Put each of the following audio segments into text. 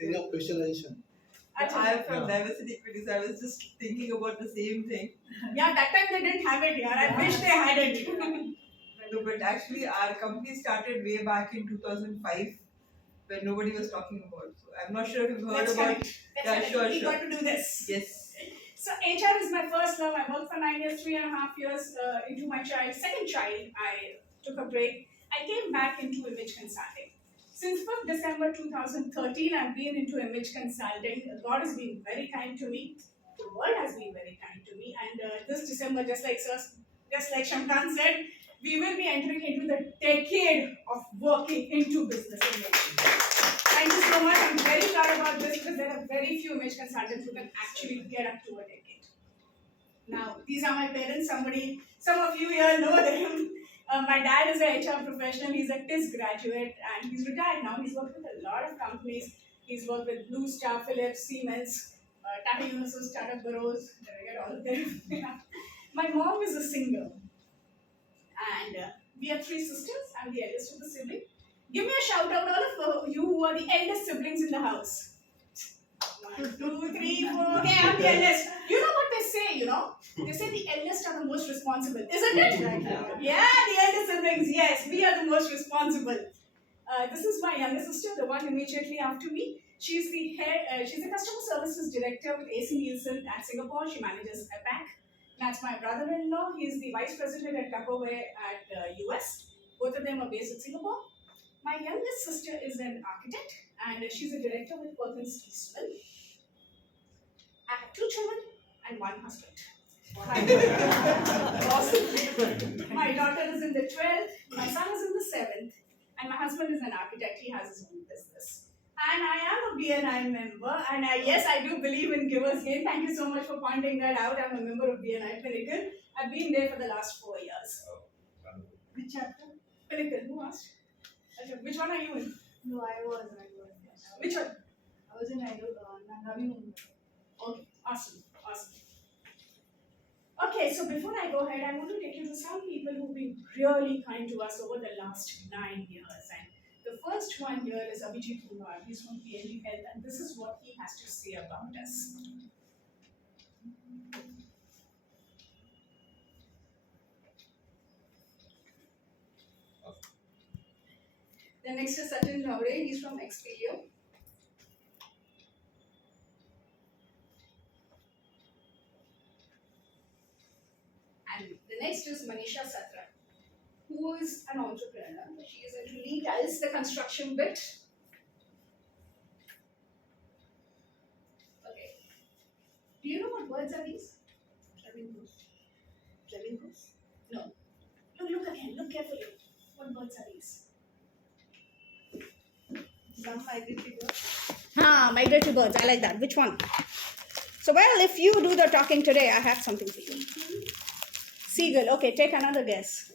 area of specialization. I am from diversity equity, so I was just thinking about the same thing. Yeah, that time they didn't have it here. I wish they had it. No, but actually, our company started way back in 2005 when nobody was talking about. So I'm not sure if you've heard about. We got to do this. Yes. So HR is my first love. I worked for 9 years, 3.5 years into my second child. I took a break. I came back into image consulting. Since 1st December 2013, I've been into image consulting. God has been very kind to me. The world has been very kind to me. And this December, just like Shamkan said, we will be entering into the decade of working into business image. Thank you so much. I'm very proud about this because there are very few image consultants who can actually get up to a decade. Now, these are my parents. Some of you here know them. My dad is an HR professional. He's a TIS graduate and he's retired now. He's worked with a lot of companies. He's worked with Blue Star, Philips, Siemens, Tata Unisys, Tata Burrows. Did I get all of them? My mom is a singer. And we are 3 sisters. I'm the eldest of the sibling. Give me a shout out, all of you who are the eldest siblings in the house. 1, 2, 3, 4. Okay, I'm the eldest. You know what they say, They say the eldest are the most responsible. Isn't it? Yeah, the eldest siblings, yes. We are the most responsible. This is my younger sister, the one immediately after me. She's she's the customer services director with AC Nielsen at Singapore. She manages APAC. That's my brother-in-law. He's the vice president at Tupperware at US. Both of them are based in Singapore. My youngest sister is an architect and she's a director with Perkins Eastman. I have 2 children and 1 husband. Awesome. My daughter is in the 12th, my son is in the 7th, and my husband is an architect. He has his own business. And I am a BNI member, and yes, I do believe in Givers Gain. Thank you so much for pointing that out. I'm a member of BNI Pinnacle. I've been there for the last 4 years. Which chapter? Pinnacle, who asked? Which one are you in? No, I was. Which one? I was in Navi. Okay, awesome. Okay, so before I go ahead, I want to take you to some people who've been really kind to us over the last 9 years. And the first one here is Abhijit Kumar. He's from PNB Health, and this is what he has to say about us. The next is Sachin Laure. He's from Expedia. And the next is Manisha Satra, who is an entrepreneur. She is into Lee Tiles, the construction bit. Okay. Do you know what words are these? Flamingos? No. Look again. Look carefully. What birds are these? Some migratory birds. Migratory birds. I like that. Which one? So, well, if you do the talking today, I have something for you. Seagull. Okay, take another guess.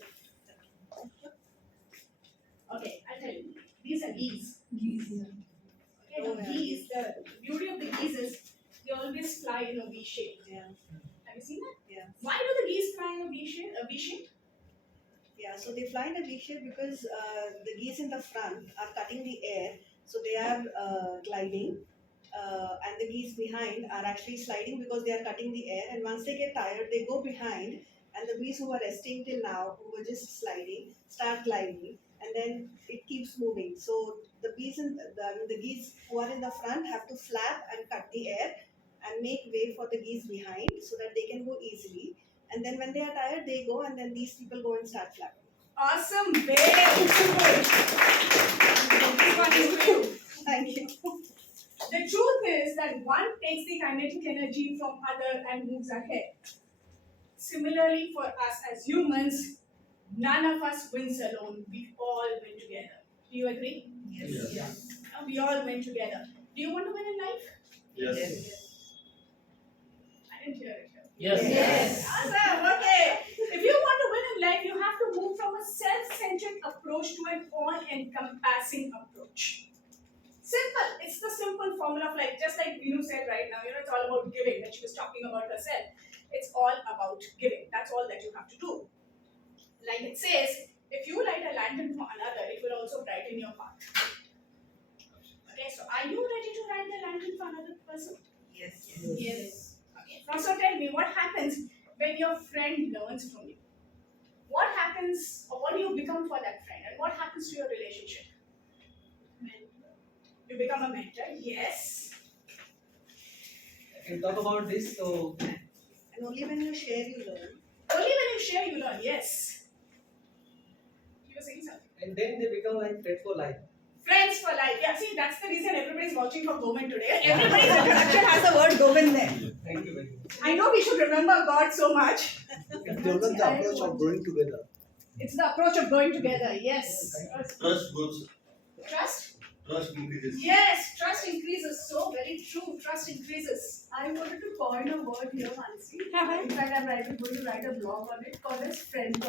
Okay, I'll tell you. These are geese. Okay, now geese, the beauty of the geese is they always fly in a V shape. Yeah. Have you seen that? Yeah. Why do the geese fly in a V shape? Yeah, so they fly in a V shape because the geese in the front are cutting the air, so they are gliding, and the geese behind are actually sliding because they are cutting the air. And once they get tired, they go behind, and the geese who are resting till now, who were just sliding, start gliding, and then it keeps moving. So the geese who are in the front have to flap and cut the air and make way for the geese behind so that they can go easily. And then when they are tired, they go, and then these people go and start flapping. Awesome, very good. This one is for you. Thank you. The truth is that one takes the kinetic energy from other and moves ahead. Similarly, for us as humans, none of us wins alone. We all win together. Do you agree? Yes. We all win together. Do you want to win in life? Yes. I didn't hear it. Yes. Awesome. Okay. If you want to win in life, you have to move from a self-centric approach to an all-encompassing approach. Simple. It's the simple formula of life. Just like Vinu said right now, it's all about giving. When she was talking about herself, it's all about giving. That's all that you have to do. Like it says, if you light a lantern for another, it will also brighten your path. Okay, so are you ready to for another person? Yes. Yes. Okay. Now, so tell me, what happens when your friend learns from you? What happens, or what do you become for that friend, and what happens to your relationship? You become a mentor. Yes. I can talk about this. So, And only when you share, you learn. Only when you share, you learn. Yes. You were saying something. and then they become like friends for life. Friends for life. Yeah, see, that's the reason everybody's watching for Govind today. Everybody's introduction has the word Govind there. Thank you very much. I know we should remember God so much. It develops the approach of growing together. It's the approach of going together. Yes. Trust grows. Trust? Trust increases. Yes, trust increases. So very true. Trust increases. I wanted to coin a word here, Mansi. In fact, I'm going to write a blog on it called as friend.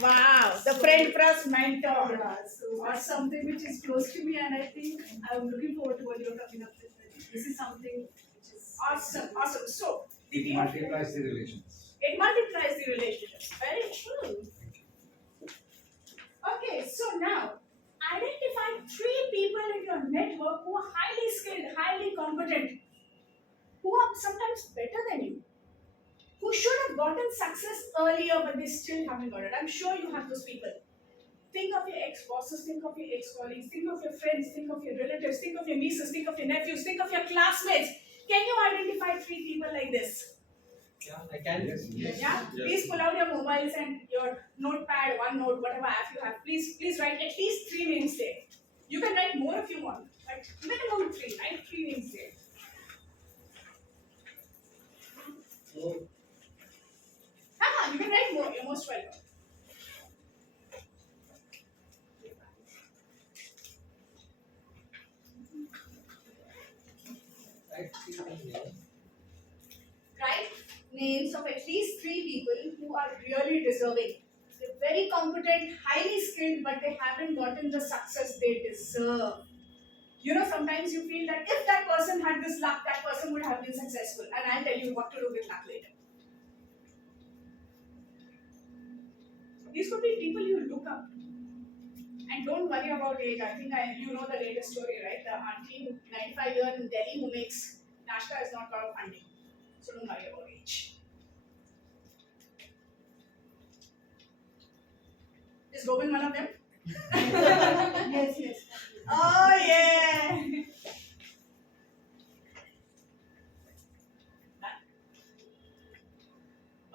Wow, the friend plus mentor. Yeah, so or something which is close to me, and I think I'm looking forward to what you're coming up with. This is something which is awesome. Awesome. So, It multiplies the relations. it multiplies the relationships. Very true. Okay, so now identify 3 people in your network who are highly skilled, highly competent, who are sometimes better than you, who should have gotten success earlier but they still haven't got it. I'm sure you have those people. Think of your ex-bosses, think of your ex-colleagues, think of your friends, think of your relatives, think of your nieces, think of your nephews, think of your classmates. Can you identify 3 people like this? Yeah, I can. Yes. Yeah? Yes. Please pull out your mobiles and your notepad, OneNote, whatever app you have. Please write at least 3 names there. You can write more if you want, but minimum 3. Write 3 names there. So, You can write more. You're most welcome. right, Write names of at least 3 people who are really deserving. They're very competent, highly skilled, but they haven't gotten the success they deserve. You know, sometimes you feel that if that person had this luck, that person would have been successful. And I'll tell you what to do with luck later. These could be people you look up to. And don't worry about age. I think you know the latest story, right? The auntie, 95 year in Delhi, who makes Nashta has not got funding. So don't worry about age. Is Govind one of them? Yes. Oh yeah!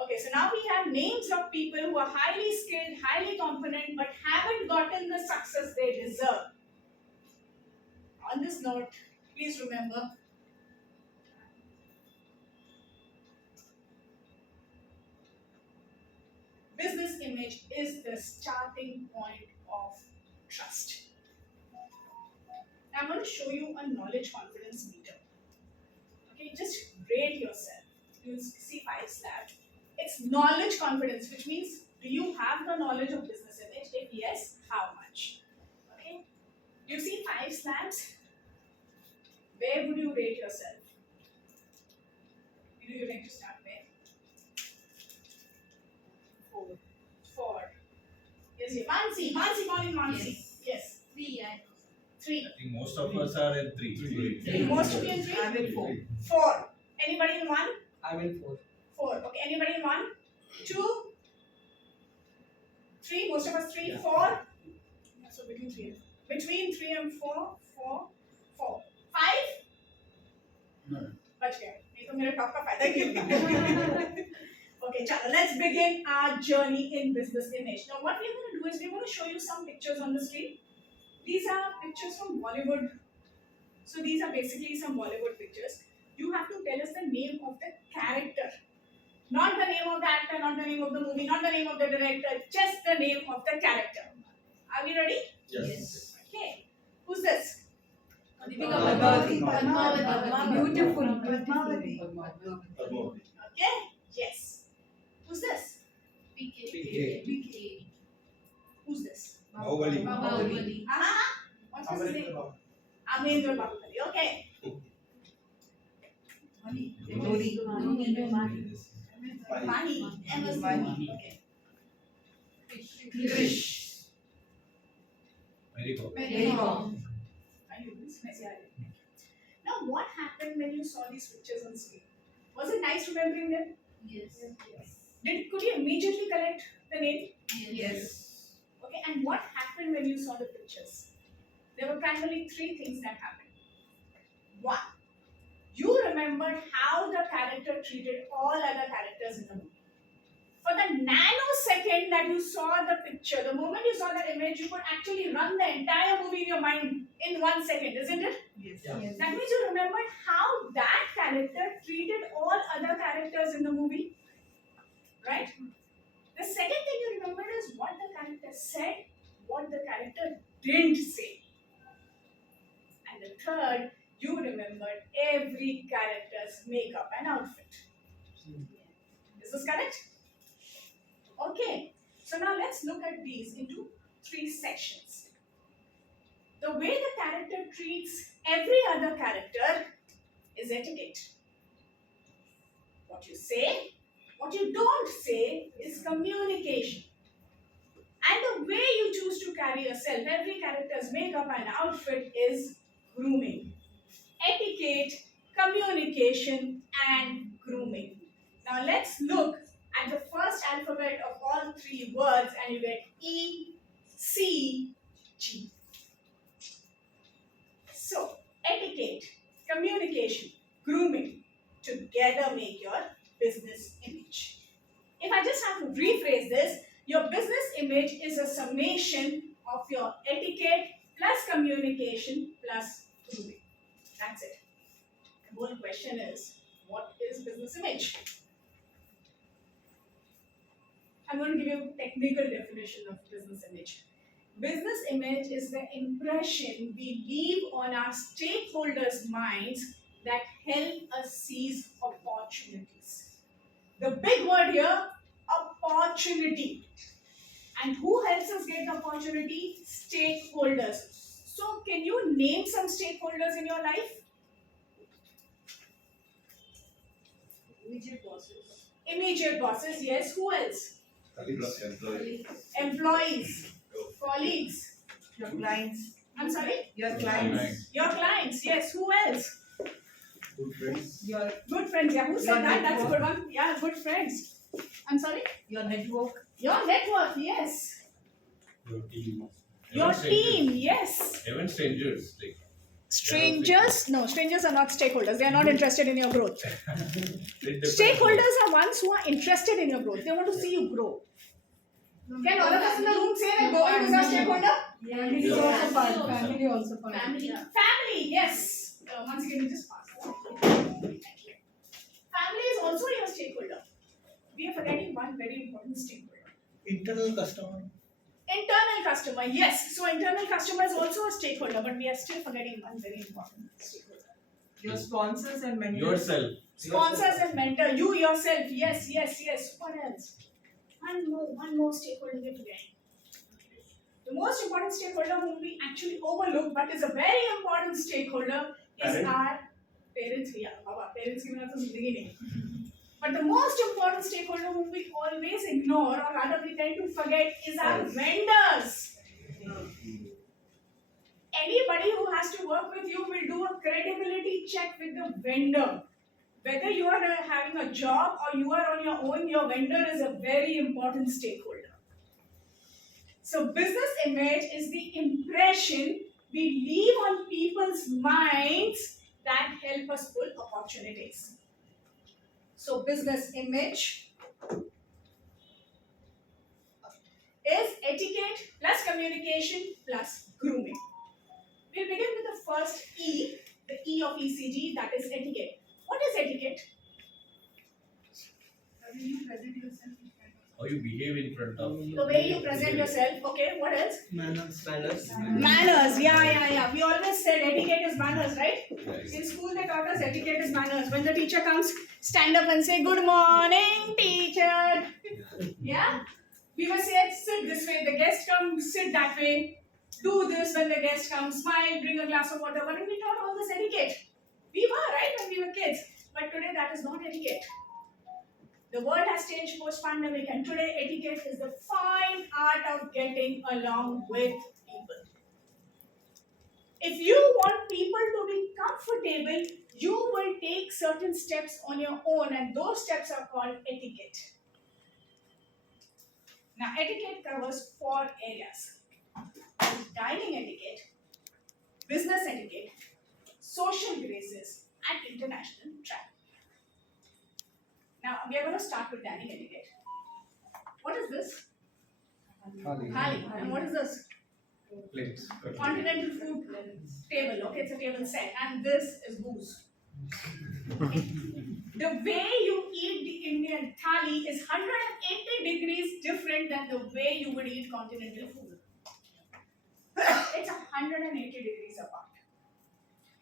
Okay, so now we have names of people who are highly skilled, highly competent, but haven't gotten the success they deserve. On this note, please remember, business image is the starting point of trust. I'm going to show you a knowledge confidence meter. Okay, just rate yourself. You'll see 5 slabs. It's knowledge confidence, which means do you have the knowledge of business image? If yes, how much? Okay, you see 5 slabs. Where would you rate yourself? Who do you like to start with? 4. Yes, Mansi. Morning, Mansi. Yes. 3, I know. 3. I think most of us are in 3. Most of you in 3? I'm in 4. 4. Anybody in 1? I will 4. 4. Okay, anybody in 1? 2? 3, most of us 3, Yeah. 4. Yeah, so between 3 and 4. Between 3 and 4, 4, 4. 5? No. बच गया नहीं तो मेरे top का फायदा क्यों Okay, chalo, let's begin our journey in business image. Now what we're going to do is we're going to show you some pictures on the screen. These are pictures from Bollywood. So these are basically some Bollywood pictures. You have to tell us the name of the character. Not the name of the actor, not the name of the movie, not the name of the director, just the name of the character. Are we ready? Yes. Okay. Who's this? Padmavati. Beautiful. Padmavati. Padmavati. Okay. Yes. Who's this? PK. Who's this? Bahubali. Bahubali. What's his name? Amendra Bahubali. Okay. Dhoni. Mani. MS Mani. Okay. Krish. Very good. Very wrong. Are you this? Now what happens happened when you saw these pictures on screen? Was it nice remembering them? Yes. Could you immediately collect the name? Yes. Okay, and what happened when you saw the pictures? There were primarily three things that happened. One, you remembered how the character treated all other characters in the movie. For the nanosecond that you saw the picture, the moment you saw that image, you could actually run the entire movie in your mind in 1 second, isn't it? Yes. Yeah. Yes. That means you remembered how that character treated all other characters in the movie, right? The second thing you remembered is what the character said, what the character didn't say. And the third, you remembered every character's makeup and outfit. Is this correct? Okay, so now let's look at these into three sections. The way the character treats every other character is etiquette. What you say, what you don't say is communication. And the way you choose to carry yourself, every character's makeup and outfit is grooming. Etiquette, communication, and grooming. Now let's look at the first alphabet of all three words and you get E, C, G. So, etiquette, communication, grooming together make your business image. If I just have to rephrase this, your business image is a summation of your etiquette plus communication plus grooming. That's it. The whole question is, what is business image? I'm going to give you a technical definition of business image. Business image is the impression we leave on our stakeholders' minds that help us seize opportunities. The big word here, opportunity. And who helps us get the opportunity? Stakeholders. So, can you name some stakeholders in your life? Immediate bosses. Immediate bosses, yes. Who else? Employees, colleagues. Your clients. I'm sorry? Your clients. Your clients, yes. Who else? Good friends. Your Good friends, yeah. Who said Your that? That's a network. good one. Yeah, good friends. I'm sorry? your network. Your network, yes. Your team. Your Even team, strangers. yes. Even strangers. Like, Strangers? No, strangers are not stakeholders. They are not interested in your growth. it depends. Stakeholders are ones who are interested in your growth. They want to see you grow. Can all of us in the room say that going is our stakeholder? Family Yeah. also part. Family also part. Family. Family, yes. Once again, you just pass. Family is also your stakeholder. We are forgetting one very important stakeholder. Internal customer. Internal customer, yes. So internal customer is also a stakeholder, but we are still forgetting one very important stakeholder. Your sponsors and mentors. Yourself. Sponsors and mentor, you yourself, yes. What else? One more stakeholder we are forgetting. The most important stakeholder whom we actually overlook, but is a very important stakeholder, is Parent? our parents. Yeah, Baba, parents की बिना तो जिंदगी नहीं. But the most important stakeholder whom we always ignore, or rather we tend to forget, is our vendors. Anybody who has to work with you will do a credibility check with the vendor. Whether you are having a job or you are on your own, your vendor is a very important stakeholder. So business image is the impression we leave on people's minds that help us pull opportunities. So business image is etiquette plus communication plus grooming. We'll begin with the first E, the E of ECG, that is etiquette. What is etiquette? How do you present yourself? How you behave in front of. The way you present yourself. Okay, what else? Manners. Manners, yeah. We always said etiquette is manners, right? In school they taught us etiquette is manners. When the teacher comes, stand up and say, "Good morning, teacher." Yeah? We must say, sit this way. The guest comes, sit that way. Do this when the guest comes. Smile, bring a glass of water. But we taught all this etiquette. We were, right, when we were kids. But today that is not etiquette. The world has changed post-pandemic, and today etiquette is the fine art of getting along with people. If you want people to be comfortable, you will take certain steps on your own, and those steps are called etiquette. Now, etiquette covers 4 areas: dining etiquette, business etiquette, social graces, and international travel. Now, we are going to start with dining etiquette. What is this? Thali. And what is this? Plates. Continental food table. Okay, it's a table set. And this is booze. Okay. The way you eat the Indian thali is 180 degrees different than the way you would eat continental food. It's 180 degrees apart.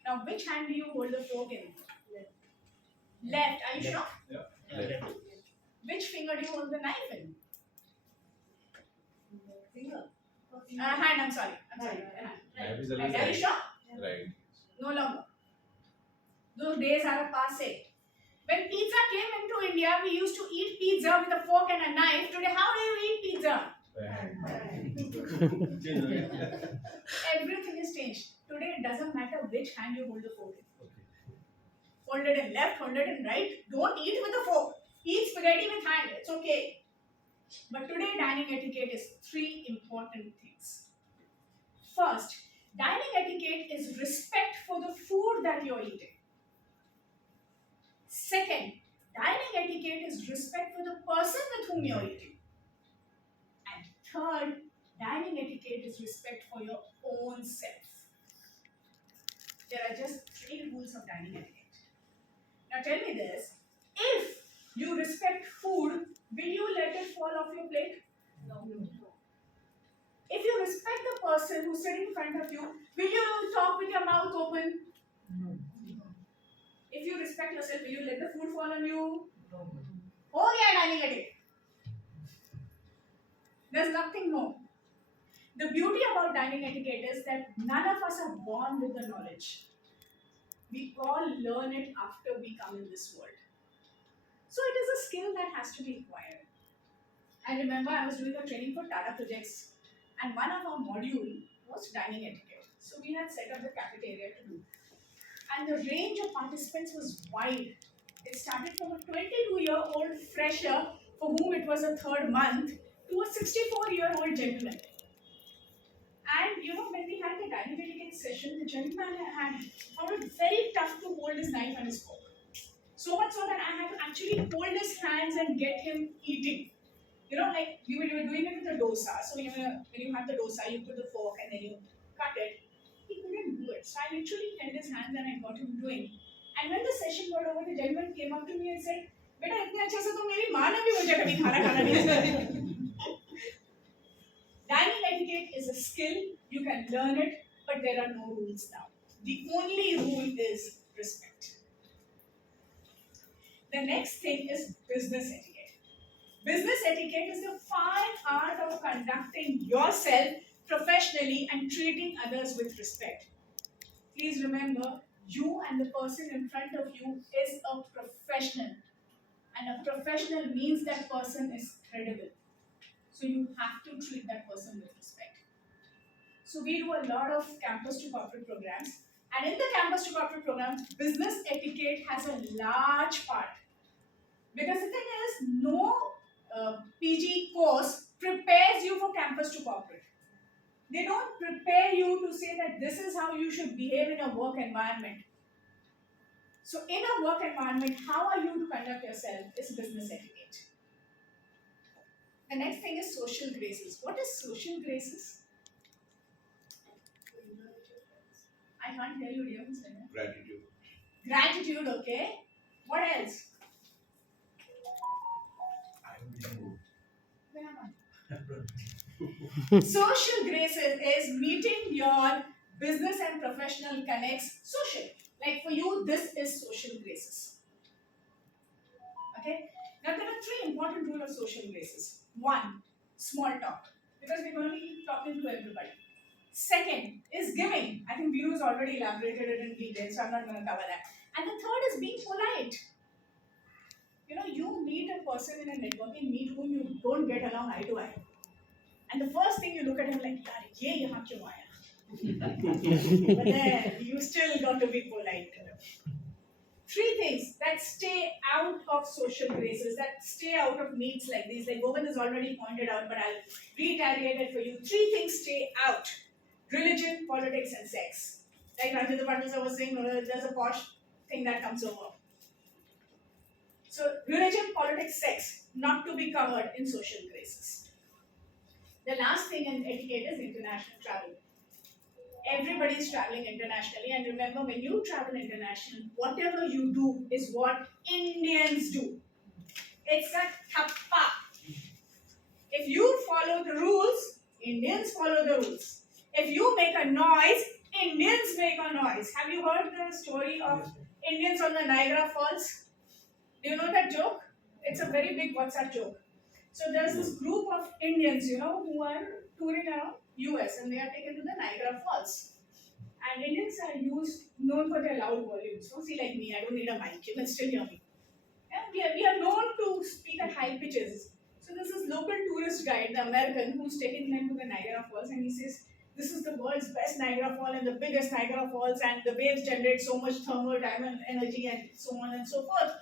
Now, which hand do you hold the fork in? Left. Are you sure? Left. Which finger do you hold the knife in? Finger. Hand, I'm sorry. Hand. Knife is Right. always Are you right. sure? Right. No longer. Those days are passé. When pizza came into India, we used to eat pizza with a fork and a knife. Today, how do you eat pizza? Everything is changed. Today, it doesn't matter which hand you hold the fork in. Hold it in left, hold it in right. Don't eat with a fork. Eat spaghetti with hand. It's okay. But today, dining etiquette is 3 important things. First, dining etiquette is respect for the food that you're eating. Second, dining etiquette is respect for the person with whom you're eating. And third, dining etiquette is respect for your own self. There are just 3 rules of dining etiquette. Now tell me this, if you respect food, will you let it fall off your plate? No. If you respect the person who's sitting in front of you, will you talk with your mouth open? No. If you respect yourself, will you let the food fall on you? Oh yeah, dining etiquette. There's nothing more. The beauty about dining etiquette is that none of us are born with the knowledge. We all learn it after we come in this world. So it is a skill that has to be acquired. I remember I was doing a training for Tata projects, and one of our module was dining etiquette. So we had set up the cafeteria to do. And the range of participants was wide. It started from a 22-year-old fresher for whom it was a 3rd month to a 64-year-old gentleman. And when we had the dining etiquette session, the gentleman had found it very tough to hold his knife and his fork. So much so that I had to actually hold his hands and get him eating. Like we were doing it with the dosa. So when you have the dosa, you put the fork and then you cut it. He couldn't do it. So I literally held his hands and I got him doing. And when the session got over, the gentleman came up to me and said, "Beta, itne achhe se to meri maa ne bhi mujhe kabhi khana nahi sikhaya." Dining etiquette is a skill. You can learn it, but there are no rules now. The only rule is respect. The next thing is business etiquette. Business etiquette is the fine art of conducting yourself professionally and treating others with respect. Please remember, you and the person in front of you is a professional. And a professional means that person is credible. So you have to treat that person with respect. So we do a lot of campus to corporate programs. And in the campus to corporate program, business etiquette has a large part. Because the thing is, no PG course prepares you for campus to corporate. They don't prepare you to say that this is how you should behave in a work environment. So in a work environment, how are you to conduct yourself is business etiquette. The next thing is social graces. What is social graces? I can't tell you, dear. Gratitude. Gratitude, okay. What else? Social graces is meeting your business and professional connects social. Like for you, this is social graces. Okay. Now there are 3 important rules of social graces. 1, small talk, because we're going to be talking to everybody. Second is giving. I think Viru's already elaborated it in detail, so I'm not going to cover that. And the third is being polite. You meet a person in a networking meet whom you don't get along eye to eye. And the first thing you look at him like, yaar, ye yahan kyun aaya? But then you still got to be polite. Three things that stay out of social graces, that stay out of meets like these. Like Govind has already pointed out, but I'll reiterate it for you. Three things stay out: religion, politics, and sex. Like Rajendra Patil was saying, there's a posh thing that comes over. So, religion, politics, sex, not to be covered in social graces. The last thing in etiquette is international travel. Everybody is traveling internationally, and remember, when you travel international, whatever you do is what Indians do. It's a thappa. If you follow the rules, Indians follow the rules. If you make a noise, Indians make a noise. Have you heard the story of Indians on the Niagara Falls? Do you know that joke? It's a very big WhatsApp joke. So there's this group of Indians, who are touring around US, and they are taken to the Niagara Falls. And Indians are known for their loud volumes. Don't see like me, I don't need a mic, you can still hear me. Yeah, we are known to speak at high pitches. So there's this local tourist guide, the American, who's taking them to the Niagara Falls, and he says, this is the world's best Niagara Fall and the biggest Niagara Falls, and the waves generate so much thermal energy and so on and so forth.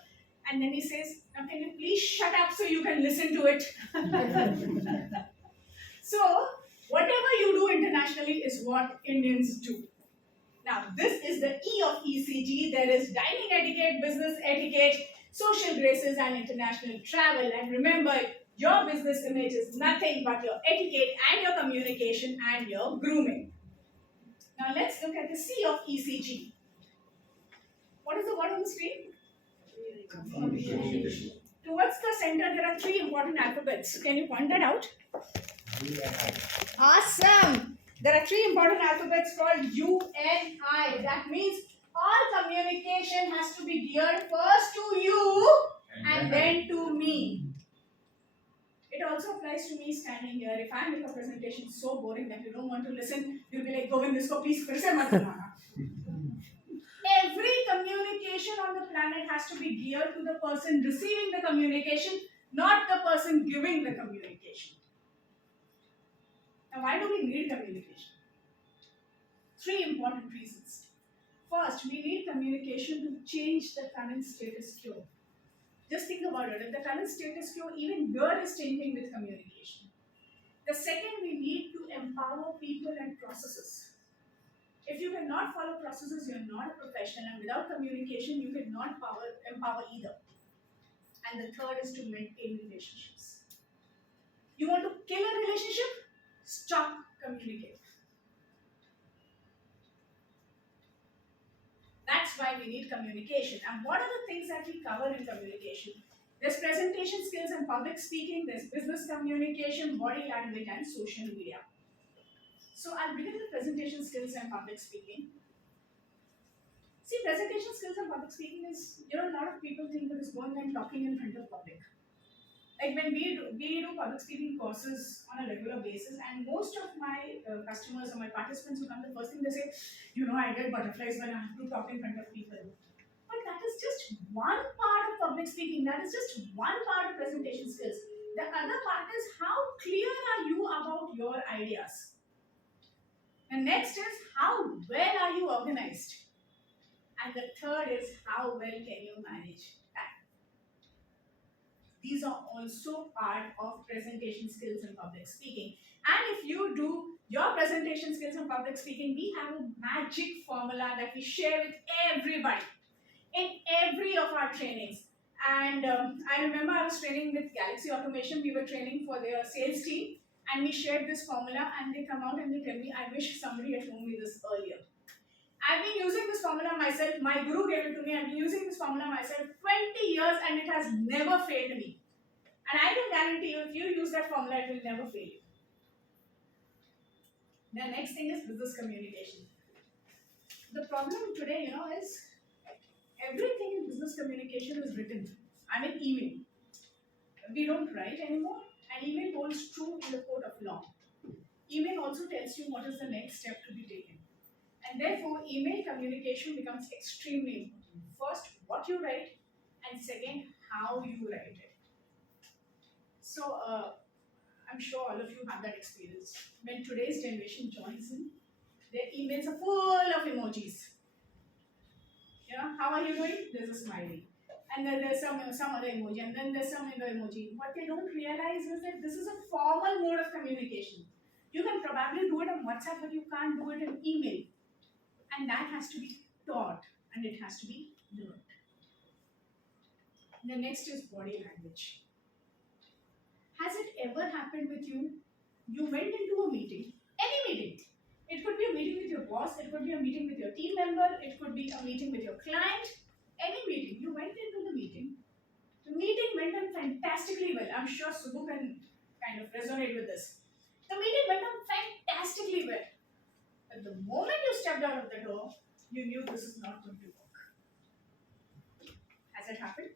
And then he says, now can you please shut up so you can listen to it? So, whatever you do internationally is what Indians do. Now, this is the E of ECG. There is dining etiquette, business etiquette, social graces, and international travel. And remember, your business image is nothing but your etiquette and your communication and your grooming. Now, let's look at the C of ECG. What is the word on the screen? Towards the center, there are three important alphabets. Can you point that out? Awesome! There are three important alphabets called U, N, I. That means all communication has to be geared first to you and then to me. It also applies to me standing here. If I make a presentation so boring that you don't want to listen, you'll be like, Govind, this ko please fir se mat banana. Every communication on the planet has to be geared to the person receiving the communication, not the person giving the communication. Now, why do we need communication? Three important reasons. First, we need communication to change the current status quo. Just think about it. If the current status quo, even here, is changing with communication. The second, we need to empower people and processes. If you cannot follow processes, you're not a professional, and without communication, you cannot empower either. And the third is to maintain relationships. You want to kill a relationship? Stop communicating. That's why we need communication. And what are the things that we cover in communication? There's presentation skills and public speaking, there's business communication, body language, and social media. So I'll begin with presentation skills and public speaking. See, presentation skills and public speaking is, a lot of people think it is going and talking in front of public. Like when we do public speaking courses on a regular basis, and most of my customers or my participants who come, the first thing they say, I get butterflies when I have to talk in front of people. But that is just one part of public speaking. That is just one part of presentation skills. The other part is how clear are you about your ideas. The next is how well are you organized. And the third is how well can you manage time. These are also part of presentation skills and public speaking. And if you do your presentation skills and public speaking, we have a magic formula that we share with everybody in every of our trainings. And I remember I was training with Galaxy Automation. We were training for their sales team, and we shared this formula, and they come out and they tell me, I wish somebody had told me this earlier. I've been using this formula myself. My guru gave it to me. I've been using this formula myself 20 years, and it has never failed me. And I can guarantee you, if you use that formula, it will never fail you. The next thing is business communication. The problem today, is everything in business communication is written. Email. We don't write anymore, and email holds true in the court of law. Email also tells you what is the next step to be taken. And therefore, email communication becomes extremely important. First, what you write, and second, how you write it. So, I'm sure all of you have that experience. When today's generation joins in, Their emails are full of emojis. You know, how are you doing? There's a smiley. And then there's some other emoji, and then there's some other emoji. What they don't realize is that this is a formal mode of communication. You can probably do it on WhatsApp, but you can't do it in email. And that has to be taught, and it has to be learned. The next is body language. Has it ever happened with you? You went into a meeting, any meeting. It could be a meeting with your boss, it could be a meeting with your team member, it could be a meeting with your client, any meeting. You went into the meeting. The meeting went on fantastically well. I'm sure Subbu can kind of resonate with this. The meeting went on fantastically well. But the moment you stepped out of the door, you knew this is not going to work. Has it happened?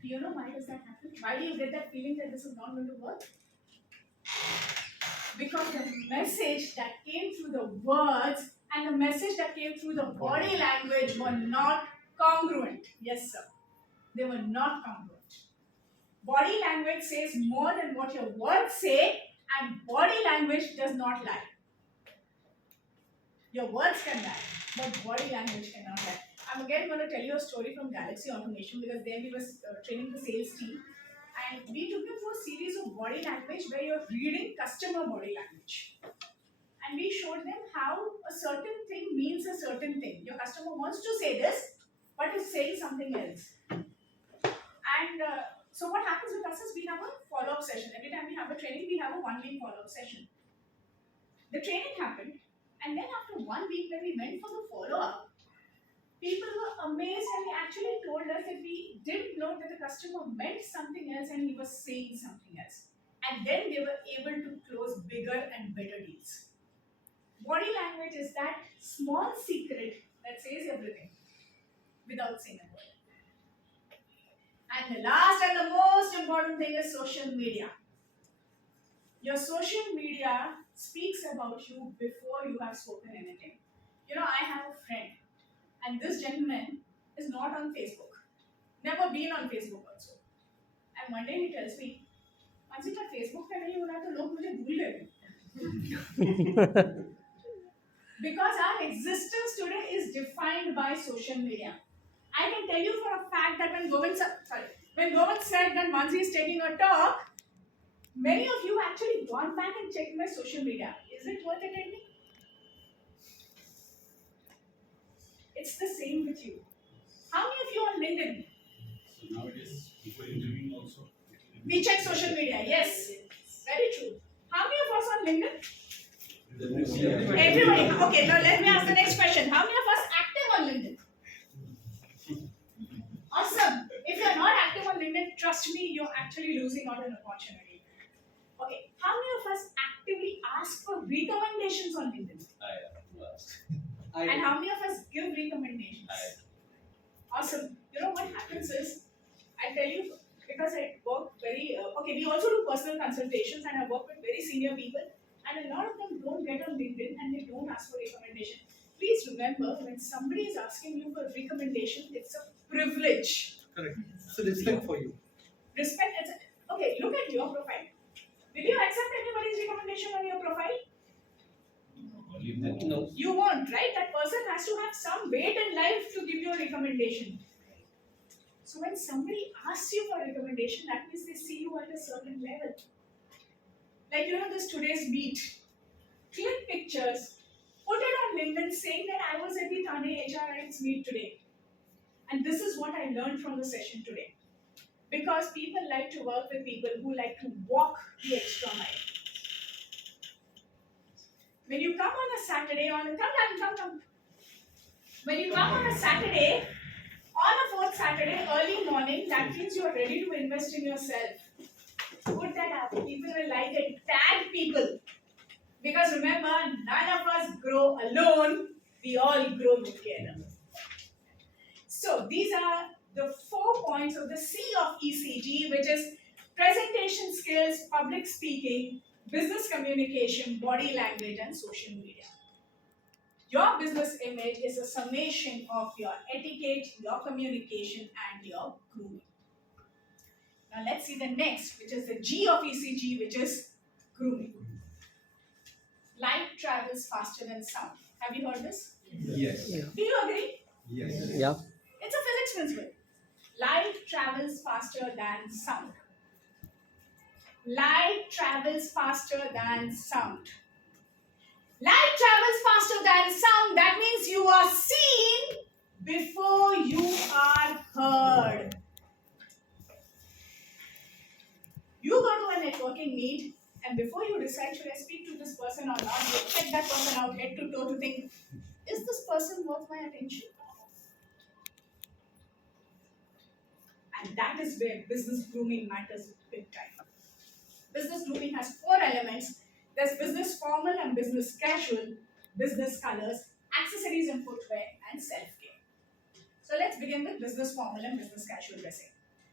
Do you know why does that happen? Why do you get that feeling that this is not going to work? Because the message that came through the words and the message that came through the body language were not congruent. Yes, sir. They were not congruent. Body language says more than what your words say, and body language does not lie. Your words can lie, but body language cannot lie. I'm again going to tell you a story from Galaxy Automation, because there we were training the sales team, and we took them through a series of body language where you're reading customer body language. And we showed them how a certain thing means a certain thing. Your customer wants to say this, but is saying something else. And so what happens with us is we have a follow-up session. Every time we have a training, we have a 1-week follow-up session. The training happened, and then after 1 week when we went for the follow-up, people were amazed, and they actually told us that we didn't know that the customer meant something else and he was saying something else. And then they were able to close bigger and better deals. Body language is that small secret that says everything without saying a word. And the last and the most important thing is social media. Your social media speaks about you before you have spoken anything. You know, I have a friend, and this gentleman is not on Facebook. Never been on Facebook also. And one day he tells me, Mansi, मैं Facebook पे नहीं हो रहा तो लोग मुझे भूल गए. Because our existence today is defined by social media. I can tell you for a fact that when Govind said that Mansi is taking a talk, many of you actually gone back and checked my social media. Is it worth attending? It's the same with you. How many of you on LinkedIn? So nowadays, before interviewing also. We check social media. Yes, very true. How many of us on LinkedIn? Everybody. Okay, now let me ask the next question. How many of us active on LinkedIn? Awesome. If you're not active on LinkedIn, trust me, you're actually losing out an opportunity. Okay, how many of us actively ask for recommendations on LinkedIn? And how many of us give recommendations? Awesome. You know what happens is, I tell you, because I work very, we also do personal consultations, and I work with very senior people, and a lot of them don't get on LinkedIn and they don't ask for recommendation. Please remember, when somebody is asking you for a recommendation, it's a privilege. Correct. It's a respect for you. Respect. Okay, look at your profile. Will you accept anybody's recommendation on your profile? No. You won't, right? That person has to have some weight in life to give you a recommendation. So when somebody asks you for a recommendation, that means they see you at a certain level. Like, you know, this today's meet. Click pictures, put it on LinkedIn saying that I was at the Thane HR'ite's meet today. And this is what I learned from the session today. Because people like to work with people who like to walk the extra mile. When you come on a Saturday, come. When you come on a Saturday, on a fourth Saturday, early morning, that means you are ready to invest in yourself. Put that up. People will like it. Tag people. Because remember, none of us grow alone. We all grow together. So these are the 4 points of the C of ECG, which is presentation skills, public speaking, business communication, body language, and social media. Your business image is a summation of your etiquette, your communication, and your grooming. Now let's see the next, which is the G of ECG, which is grooming. Light travels faster than sound. Have you heard this? Yes. Do you agree? Yes. Yeah. It's a physics principle. Light travels faster than sound. Light travels faster than sound. Light travels faster than sound. That means you are seen before you are heard. You go to a networking meet, and before you decide should I speak to this person or not, you check that person out head to toe to think, is this person worth my attention? And that is where business grooming matters big time. Business grooming has 4 elements. There's business formal and business casual, business colors, accessories and footwear, and self-care. So let's begin with business formal and business casual dressing.